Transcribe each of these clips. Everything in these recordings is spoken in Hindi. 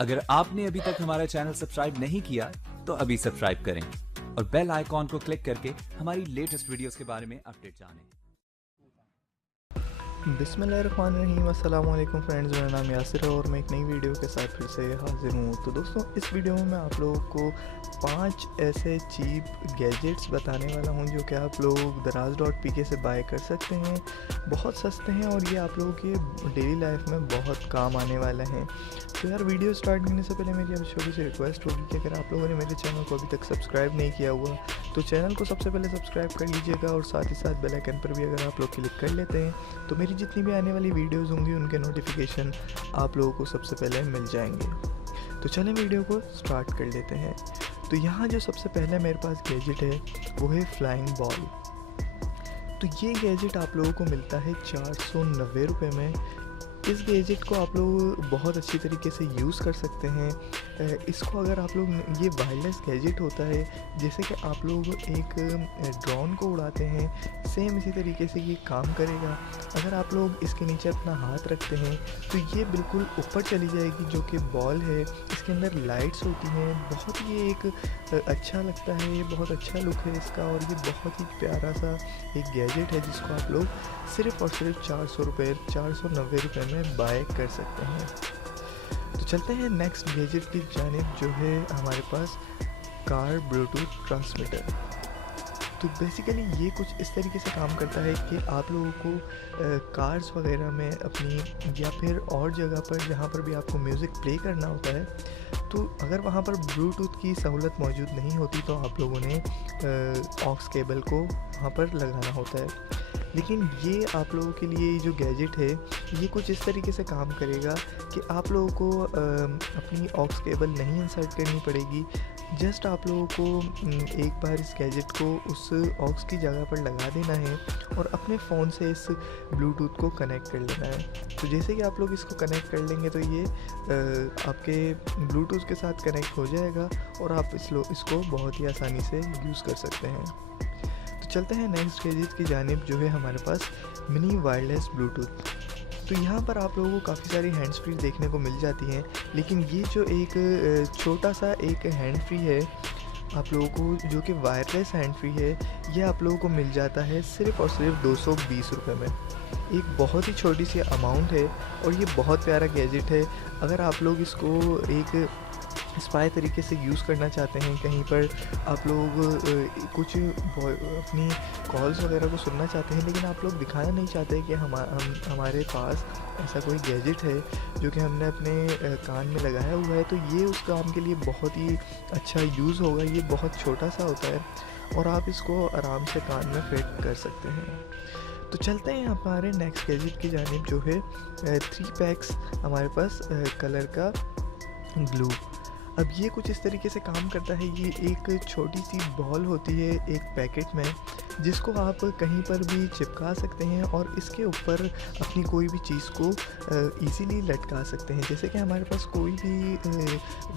अगर आपने अभी तक हमारा चैनल सब्सक्राइब नहीं किया तो अभी सब्सक्राइब करें और बेल आइकॉन को क्लिक करके हमारी लेटेस्ट वीडियोस के बारे में अपडेट जानें। बिस्मिल्लाहिर्रहमानिर्रहीम। अस्सलाम वालेकुम फ्रेंड्स, मेरा नाम यासिर है और मैं एक नई वीडियो के साथ फिर से हाजिर हूँ। तो दोस्तों, इस वीडियो में मैं आप लोगों को 5 ऐसे चीप गैजेट्स बताने वाला हूँ जो कि आप लोग darz.pk से बाय कर सकते हैं। बहुत सस्ते हैं और ये आप लोगों के डेली लाइफ में बहुत काम आने वाले हैं। तो यार, वीडियो स्टार्ट करने से पहले मेरी अब छोटी सी रिक्वेस्ट होगी कि अगर आप लोगों ने मेरे चैनल को अभी तक सब्सक्राइब नहीं किया हुआ तो चैनल को सबसे पहले सब्सक्राइब कर लीजिएगा और साथ ही साथ बेल आइकन पर भी अगर आप लोग क्लिक कर लेते हैं तो मेरी जितनी भी आने वाली वीडियोस होंगी उनके नोटिफिकेशन आप लोगों को सबसे पहले मिल जाएंगे। तो चलें वीडियो को स्टार्ट कर लेते हैं। तो यहाँ जो सबसे पहले मेरे पास गैजेट है वो है फ्लाइंग बॉल। तो ये गैजेट आप लोगों को मिलता है 490 रुपये में। इस गैजेट को आप लोग बहुत अच्छी तरीके से यूज़ कर सकते हैं। इसको अगर आप लोग, ये वायरलेस गैजेट होता है, जैसे कि आप लोग एक ड्रोन को उड़ाते हैं, सेम इसी तरीके से ये काम करेगा। अगर आप लोग इसके नीचे अपना हाथ रखते हैं तो ये बिल्कुल ऊपर चली जाएगी, जो कि बॉल है। इसके अंदर लाइट्स होती हैं, बहुत ये एक अच्छा लगता है, ये बहुत अच्छा लुक है इसका और ये बहुत ही प्यारा सा एक गैजेट है जिसको आप लोग सिर्फ़ और सिर्फ 490 रुपये में बाय कर सकते हैं। तो चलते हैं नेक्स्ट गैजेट की जानिब, जो है हमारे पास कार ब्लूटूथ ट्रांसमीटर। तो बेसिकली ये कुछ इस तरीके से काम करता है कि आप लोगों को कार्स वगैरह में अपनी या फिर और जगह पर जहाँ पर भी आपको म्यूज़िक प्ले करना होता है, तो अगर वहाँ पर ब्लूटूथ की सहूलत मौजूद नहीं होती तो आप लोगों ने ऑक्स केबल को वहाँ पर लगाना होता है। लेकिन ये आप लोगों के लिए जो गैजेट है ये कुछ इस तरीके से काम करेगा कि आप लोगों को अपनी ऑक्स केबल नहीं इंसर्ट करनी पड़ेगी। जस्ट आप लोगों को एक बार इस गैजेट को उस ऑक्स की जगह पर लगा देना है और अपने फ़ोन से इस ब्लूटूथ को कनेक्ट कर लेना है। तो जैसे कि आप लोग इसको कनेक्ट कर लेंगे तो ये आपके ब्लूटूथ के साथ कनेक्ट हो जाएगा और आप इसको बहुत ही आसानी से यूज़ कर सकते हैं। तो चलते हैं नेक्स्ट गैजेट की जानिब, जो है हमारे पास मिनी वायरलेस ब्लूटूथ। तो यहाँ पर आप लोगों को काफ़ी सारी हैंड्स फ्री देखने को मिल जाती हैं, लेकिन ये जो एक छोटा सा एक हैंड फ्री है आप लोगों को, जो कि वायरलेस हैंड फ्री है, ये आप लोगों को मिल जाता है सिर्फ़ और सिर्फ 220 रुपये में। एक बहुत ही छोटी सी अमाउंट है और ये बहुत प्यारा गैजेट है। अगर आप लोग इसको एक स्पाई तरीके से यूज़ करना चाहते हैं, कहीं पर आप लोग कुछ अपनी कॉल्स वगैरह को सुनना चाहते हैं लेकिन आप लोग दिखाना नहीं चाहते कि हमारे पास ऐसा कोई गैजेट है जो कि हमने अपने कान में लगाया हुआ है, तो ये उस काम के लिए बहुत ही अच्छा यूज़ होगा। ये बहुत छोटा सा होता है और आप इसको आराम से कान में फिट कर सकते हैं। तो चलते हैं हमारे नेक्स्ट गैजेट की जानिब, जो है 3 पैक्स हमारे पास कलर का ग्लू। अब ये कुछ इस तरीके से काम करता है। ये एक छोटी सी बॉल होती है एक पैकेट में, जिसको आप कहीं पर भी चिपका सकते हैं और इसके ऊपर अपनी कोई भी चीज़ को इजीली लटका सकते हैं। जैसे कि हमारे पास कोई भी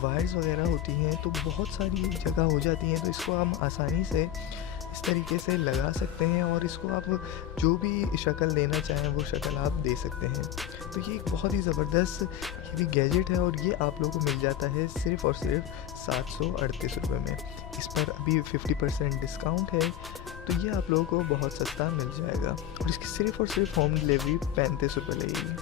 वायर्स वगैरह होती हैं तो बहुत सारी जगह हो जाती हैं, तो इसको हम आसानी से इस तरीके से लगा सकते हैं और इसको आप जो भी शक्ल देना चाहें वो शक्ल आप दे सकते हैं। तो ये एक बहुत ही ज़बरदस्त ये भी गैजेट है और ये आप लोगों को मिल जाता है सिर्फ़ और सिर्फ 738 रुपये में। इस पर अभी 50% डिस्काउंट है, तो ये आप लोगों को बहुत सस्ता मिल जाएगा और इसकी सिर्फ़ और सिर्फ होम डिलीवरी 35 रुपये लगेगी,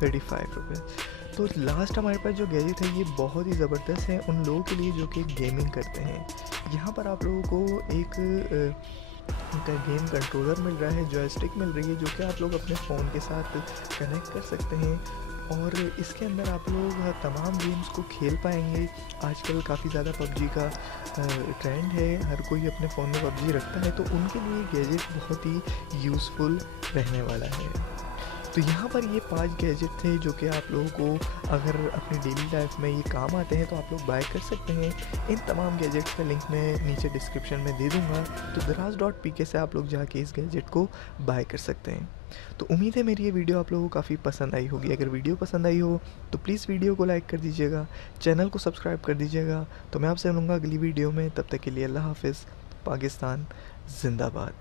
35 रुपये। तो लास्ट हमारे पास जो गैजेट है ये बहुत ही ज़बरदस्त है उन लोगों के लिए जो कि गेमिंग करते हैं। यहाँ पर आप लोगों को एक गेम कंट्रोलर मिल रहा है, जॉयस्टिक मिल रही है, जो कि आप लोग अपने फ़ोन के साथ कनेक्ट कर सकते हैं और इसके अंदर आप लोग तमाम गेम्स को खेल पाएंगे। आजकल काफ़ी ज़्यादा पबजी का ट्रेंड है, हर कोई अपने फ़ोन में पबजी रखता है, तो उनके लिए गैजेट बहुत ही यूज़फुल रहने वाला है। तो यहाँ पर ये 5 गैजेट थे जो कि आप लोगों को अगर अपनी डेली लाइफ में ये काम आते हैं तो आप लोग बाय कर सकते हैं। इन तमाम गैजेट्स का लिंक मैं नीचे डिस्क्रिप्शन में दे दूँगा, तो darz.pk से आप लोग जाके इस गैजेट को बाय कर सकते हैं। तो उम्मीद है मेरी ये वीडियो आप लोगों को काफ़ी पसंद आई होगी। अगर वीडियो पसंद आई हो तो प्लीज़ वीडियो को लाइक कर दीजिएगा, चैनल को सब्सक्राइब कर दीजिएगा। तो मैं आपसे मिलूँगा अगली वीडियो में, तब तक के लिए अल्लाह हाफिज़। पाकिस्तान जिंदाबाद।